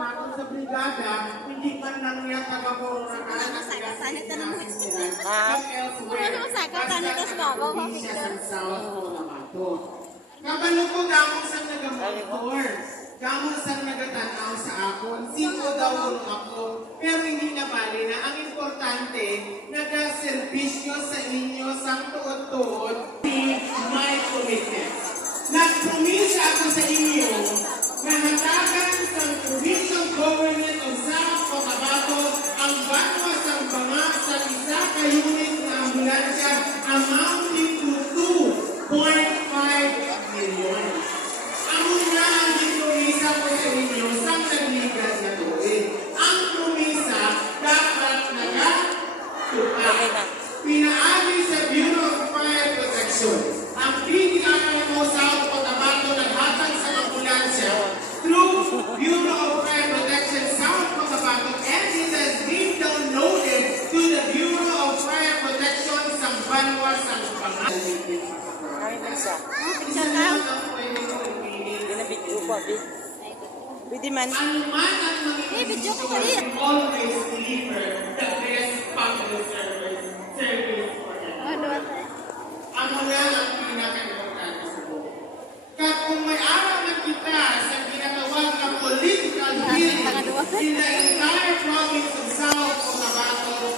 natin sa brigada, hindi man lang niya taga-Boracay. Sanit na naman. Elsewhere, Masaka, sanit na sa babaw. Kabalukod ako sa nag-motor. Kamu sa nagatanaw sa akon. Sino daw ako. Pero hindi na bali na. Ang importante, nag-servisyo sa inyo sa tuod-tuod. My commitment. Nag-promisa ako sa inyo na hatagan sa provincial government of South Cotabato ang batwa sa mga sa isa ka unit na ambulansya amounting to 2.5 million. Ang una ang promisa ko sa inyo sa nagligas na tuwid. Ang promisa dapat nagatupad. Pinaagi sa Bureau of Fire Protection. Ang PDRMO South Cotabato naghatag sa ambulansya through Bureau of Fire Protection South Cotabato, and it has been downloaded to the Bureau of Fire Protection sa Banwa sa Pangalan. Isa lang. Pwede man. Anuman ang mga video ko kayo. always deliver the best public service for them. Ano nga ang pinaka-importante sa buhay? Kung may araw na kita sa ginatawag na political healing in the entire province of South Cotabato,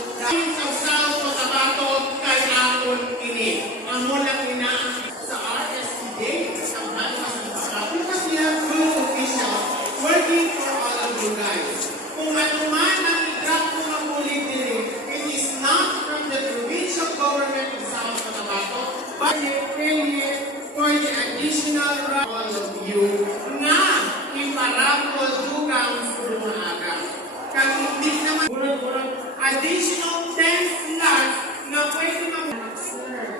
kay Akon Kini. Ang mulang inaangkin sa RSP Day, sa Banwa sa Cotabato, because we have two officials working for all of you guys. Kung anuman ang i-drop mo ng bulletin, it is not from the provincial government of South Cotabato, but failure for the additional all of you na iparapol dugang sa mga aga. Kung hindi naman additional 10 slots na pwede mag-serve.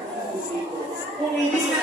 Kung hindi na